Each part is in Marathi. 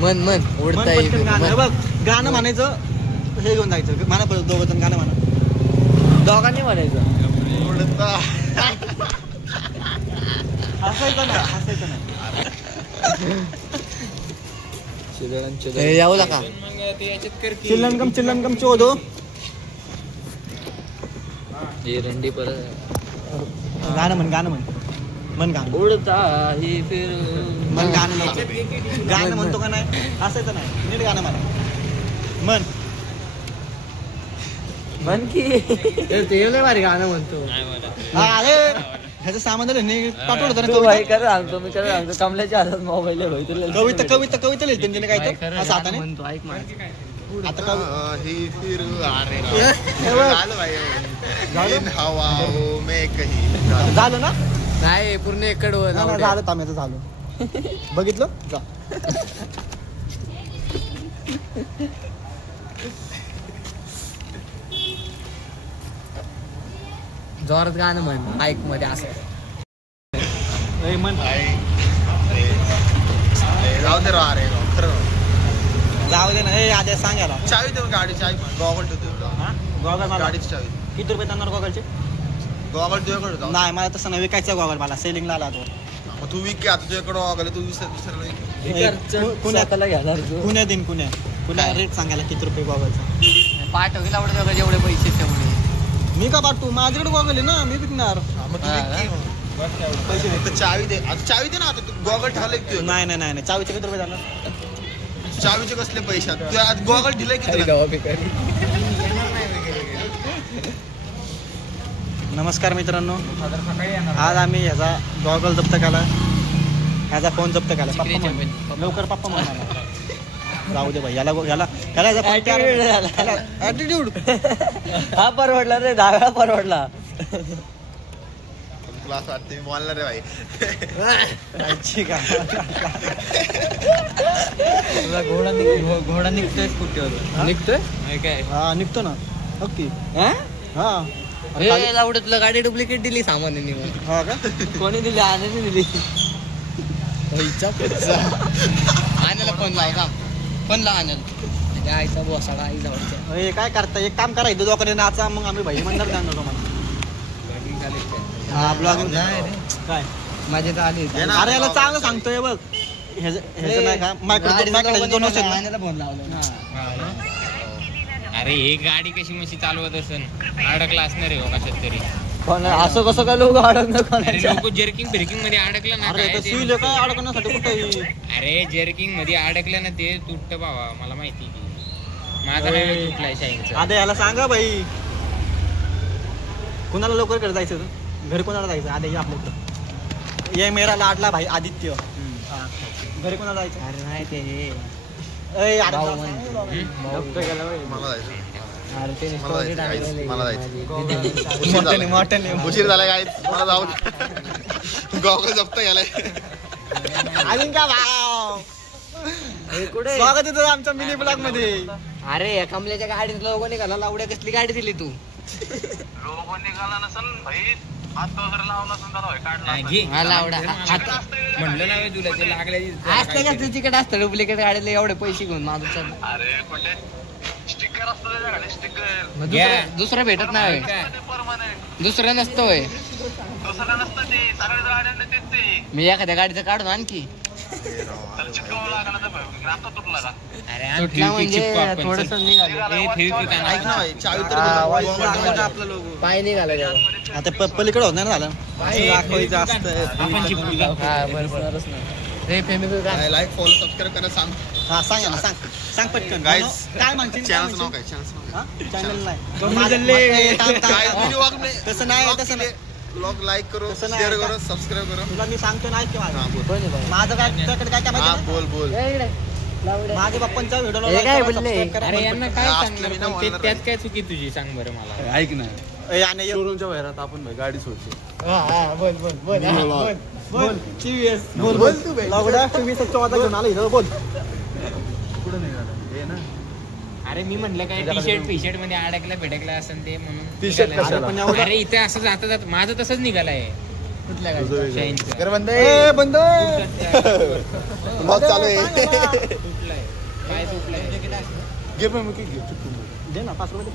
मन मन उडता येईल बघ गाणं म्हणायचं हे घेऊन जायचं म्हणा परत दोघं जण गाणं म्हणा दोघांनी म्हणायचं उडता हसायचं नाही यावं लागा चिल्लनकम चोदो रंडी परत गाणं म्हण गाणं उडता ही फिर मन गाणं गाणं म्हणतो का नाही हसायचं नाही नीट गाणं म्हणा मन की ते लय भारी गाणं म्हणतो अरे ह्याचं सामान पाठवलं तू भाई कर सांगतो मी कर सांगतो कमल्याच्या हातात मोबाईल आहे कविता लिहिली त्यांनी काय तर असं हाताने म्हणतो ऐक माझं आता ही फिर हवा में कहीं झालं ना नाही पूर्ण कडवं झालं तांब्याचं झालं बघितलं जा जोरात गाणं म्हण माईक मध्ये असं जाऊ दे रा रे जाऊ दे ना हे आधी सांगायला चावी देऊ गाडी चावी गॉगल ठेवतो गाडीची चावी किती रुपये देणार गॉगलचे गॉगल तुझ्याकडे जाऊ नाही मला तसं नाही विकायचं गॉगल मला सेलिंगला आला तो मग तू विक आता तुझ्याकडे गॉगल तू पुण्याला घ्यायला पुण्या रेट सांगायला किती रुपये गॉगलचा पाठव आवडत जेवढे पैसे तेवढे मी का पाठवू माझ्याकडे गॉगल आहे ना मी विकणार पैसे फक्त चावी दे आता चावी दे ना आता तू गॉगल ठेवले नाही चावीचे किती रुपये झालं चावीचे कसले पैसे तू आज गॉगल दिले किती नमस्कार मित्रांनो आज आम्ही ह्याचा गॉगल जप्त केला ह्याचा फोन जप्त केला लवकर पप्पा म्हणा जाऊ दे भाई याला ऍटिट्यूड हा परवडला रे धागा परवडला क्लास वाटते मी बोलणार रे भाई घोडा निघतोय स्कूटीवर निघतोय काय हा निघतो ना ओके हा लावडतलं गाडी डुप्लिकेट दिली सामान्य निघून हा का कोणी दिली आनंदी दिली आणायला फोन लाव का फोन लाव आणायला आईचा बोसाडा आई जवळच्या हे काय करता एक काम करायचं दोघांनी नाचा मग आम्ही भाई म्हणणार जाणार तुम्हाला हा ब्लॉगिंग काय माझे तर आली अरे याला चांगलं सांगतोय बघ ह्याचं नाही का मायकडे 2 वर्ष फोन लावला अरे ही गाडी कशी मशी चालवत असन अडकला असणार आहे कशात तरी असं कसं काय लोक अडकणं अरे लोक जर्किंग ब्रेकिंग मध्ये अडकलं ना अरे काय सुई काय अडकण्यासाठी कुठे अरे जर्किंग मध्ये अडकलं ना ते तुटत बाबा मला माहिती की माझा नाही तुटलाय शाईनचा आता याला सांगा भाई कुणाला लवकर घरी जायचं घरी कोणाला जायचं आधी आपल्या ये मेरा लाडला भाई आदित्य घरी कोणाला जायचं अरे नाही ते उशीर झाला काय मला जाऊ गॉगल जप्त गेलाय अजून का भाव कुठे स्वागत आहे आमच्या मिनी ब्लॉग मध्ये अरे कमल्याच्या गाडीत लोगो निघाला लावड्या कसली गाडी दिली तू लोगो निघाला नसन भाई हात वगैरे लावला असेल त्याला काढला हा लावडा म्हणलं ना तुला ते लागल्याची असते का तुझीकडे असतं डुप्लिकेट गाडीला एवढे पैसे घेऊन माझं अरे कुठे स्टिकर असतं त्याच्याकडे स्टिकर दुसरं भेटत नाही परमानंट दुसरं नसतोय दुसरं नसतं ते सगळ्या गाड्यांना तेच ते मी एखाद्या गाडीचं काढून आणखी तर चिटकावं लागला तर आता तुटला का तुटला म्हणजे थोडस आपलं लोगो पाय निघाला आता पलीकडे होत नाही ना झालं दाखवायचं असतं लाईक फॉलो सबस्क्राईब करा सांग हा सांग ना सांग पटकन Guys, काय म्हणशील चॅनलचं नाव काय चॅनलचं नाव चॅनल नाही तसं नाही ब्लॉग लाईक करो तसं नाही, शेअर आता- करो सबस्क्राईब करो तुला मी सांगतो नाही की हा बोल माझं काय तुझ्याकडे काय काय हा माहिती बोल बोल माझ्या पप्पांचा व्हिडिओ काय बोलले? अरे यांना काय असलं सांगणार मी ना पण बोलणार त्यात काय चुकी तुझी सांग बरं मला ऐक ना आणि शोरूमच्या बाहेरात आपण गाडी सोडतो बोल तू लावडा तुम्ही 14 घेऊन आला इथं बोल कुठं निघाला हे ना अरे मी म्हणलं काय टी शर्ट मध्ये अडकला भेटकला असं ते म्हणून T-shirt निघालंय. कशाला? पण एवढं- अरे इथे असं जाता माझं तसंच निघालंय कुठल्या तुझं गाडी वेगळं. कर बंद ए, बंद मग चालू आहे तुटलाय काय तुटलाय घे पण मग घे चुकून बघ. दे ना 5 रुपये दे.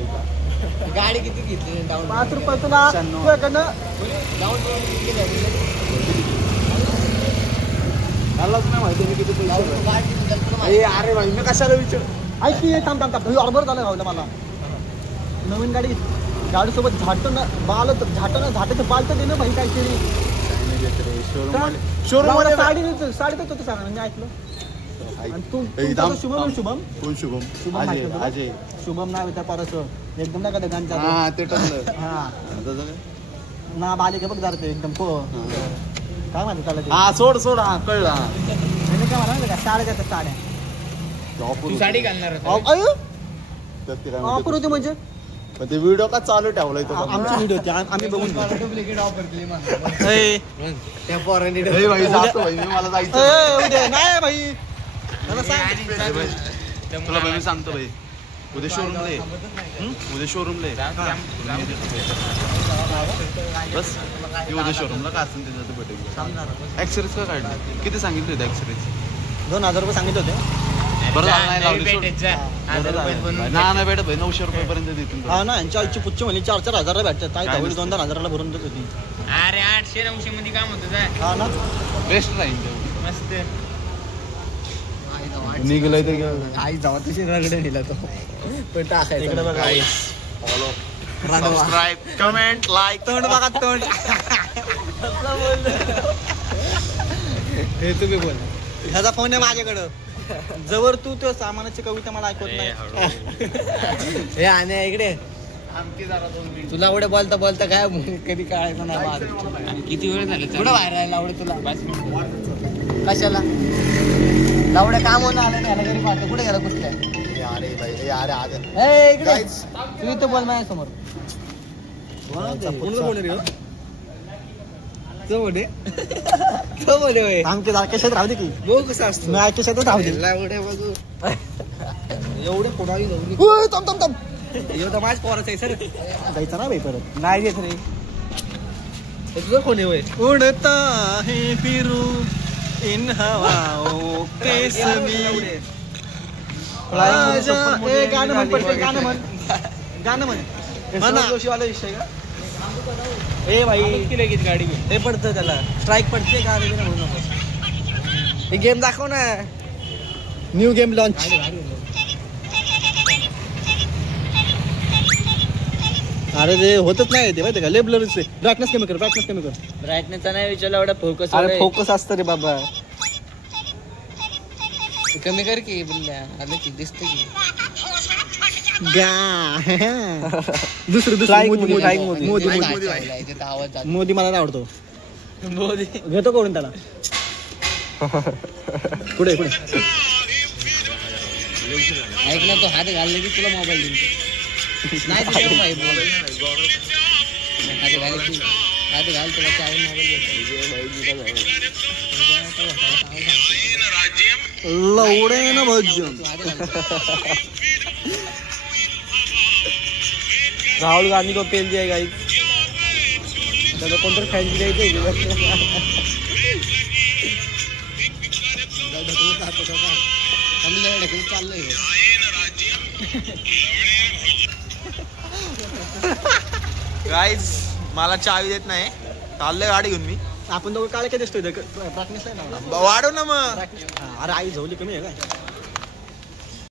ऐका. गाडी किती घेतली डाऊन 5 रुपये तुला तुझ्याकडनं मलाच नाही माहिती मी किती पैसे भरले. ए अरे भाई मी कशाला विचार ऐक की थांब थांब थांब ऑर्डर झालं गावलं मला नवीन गाडी गाडीसोबत झाटाचं पालतं दे ना भाई काहीतरी शोरूम मध्ये साडी देतो तू सांगा मी ऐकलं आणि तू शुभम शुभम कोण शुभम शुभम अजय माहिती तुला? अजय शुभम नाव आहे त्या परस एकदम नाही का गांजा हा ते ठरलं हा आता झालं? ना बाले का बघ जरा ते एकदम को हा. काय म्हणते त्याला ते हा सोड हा कळलं हा त्याने काय म्हणा का साड्या देतात साड्या तू साडी घालणार होता अयो तर ते काय ऑफर म्हणते? होते म्हणजे पण ते व्हिडिओ का चालू ठेवलाय तो आमची व्हिडिओ होती आम्ही बघून घेऊ. डुप्लिकेट ऑफर केली मला ए, त्या पोरांनी ए भाई जातो भाई मी मला जायचं उद्या नाही भाई त्याला सांग तुला भाई मी सांगतो भाई उद्या शोरूमला ये उद्या शोरूमला ये बस ये उद्या शोरूमला का असेल ते जातं भेटेल ऍक्सरीज का काढली किती सांगितले होते ऍक्सरीज 2000 रुपये सांगितले होते बरं झालं नाही लावली सोड. नाही भेटत भाई 900 रुपये पर्यंत देतील हा ना यांच्या आईची पुच्छ म्हणजे 4-4 हजारला भेटतात काय काय दहावी नसतं. 2-2 हजाराला भरून देत होती अरे 800-900 मध्ये काम होतं काय हा ना बेस्ट राहील तेवढं. मस्त निघलंय ते घेऊन. आई जावा तशी रगडे दिला तो पण टाकायचं इकडे बघा सबस्क्राईब कमेंट लाईक तोंड बघा तोंड हे तुम्ही बोल ह्याचा फोन आहे माझ्याकडं जवळ तू त्या सामानाची कविता मला ऐकवत नाही हे आणि इकडे तुला एवढे बोलता बोलता काय कधी कळायचं नाही मला. किती वेळ झाला कुठं बाहेर राहिला आवडे तुला 5 मिनिटं कशाला लावड्या काम होणं आलं नाही घरी पाहतो कुठे गेला कुठल्या अरे भाई अरे आज ए इकडे तू इथं बोल माझ्या समोर आमच्या कशात राहू दे की बघ कसं असतो मी कशातच राहू दे लावड्या बघू एवढे कोणाही थांब थांब थांब एवढं माझ पोराचं आहे सर जायचं ना बाई परत नाही देत रे तुझं कोण आहे वय उडता है फिरू इन हवाओं के सभी गाणं म्हण पडते गाणं म्हण जोशीवाला विषय का ए भाई लगेच गाडी घेऊन हे पडतं त्याला स्ट्राईक पडते का रे म्हणू नको हे गेम दाखव ना न्यू गेम लॉन्च अरे ते होतच नाही ते माहिती का लेबलरच ब्राईटनेस कमी कर ब्राईटनेसचा नाही विचारला एवढा फोकस अरे फोकस असतं रे बाबा कमी कर की बोलल्या आलं की दिसतं की दुसरं आवाज मोदी मला नाही आवडतो घेतो करून त्याला पुढे ऐक ना तो हात घालले की तुला मोबाईल देतो नाही तुझ्या मोबाईल हात घाल तुला चावी मोबाईल लवडे ना भजन राहुल गांधी को पेल दिया गाइस चलो कोणतर फॅन द्यायचं चाललंय गाइस मला चावी देत नाही चाललंय गाडी घेऊन मी आपण दोघं काळे काय दिसतोय ब्राईटनेस आहे ना वाढव ना मग अरे आई झोली कमी आहे काय